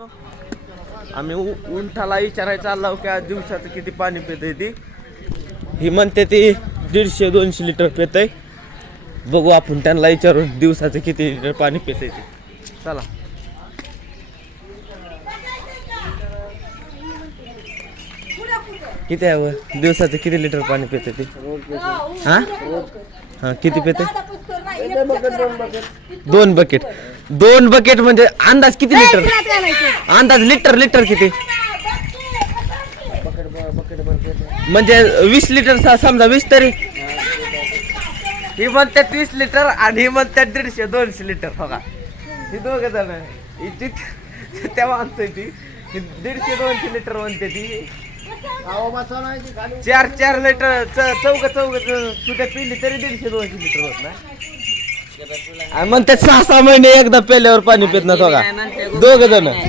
आम्ही उंठाला विचारायला चाललो की आज दिवसाचं किती पाणी पिते ती. ही म्हणते ती 150-200 लिटर पितय. बघू आपण त्यांना विचारून दिवसाचं किती लिटर पाणी पिते ती. चला किती आहे दिवसाचं किती लिटर पाणी पिते ती? हा किती पिते? 2 बकेट. 2 बकेट म्हणजे अंदाज किती लिटर? अंदाज लिटर किती? म्हणजे 20 लिटर समजा 20 तरी. ही म्हणतात 20 लिटर आणि ही म्हणतात 150-200 लिटर. बघा ही दोघं जण त्या माणसं ती 150-200 लिटर म्हणते ती. 4 लिटर चौघ सुद्धा पिली तरी 150-200 लिटर होत ना. म्हणतात 6 महिने एकदा पेल्यावर पाणी पित ना. दोघं जण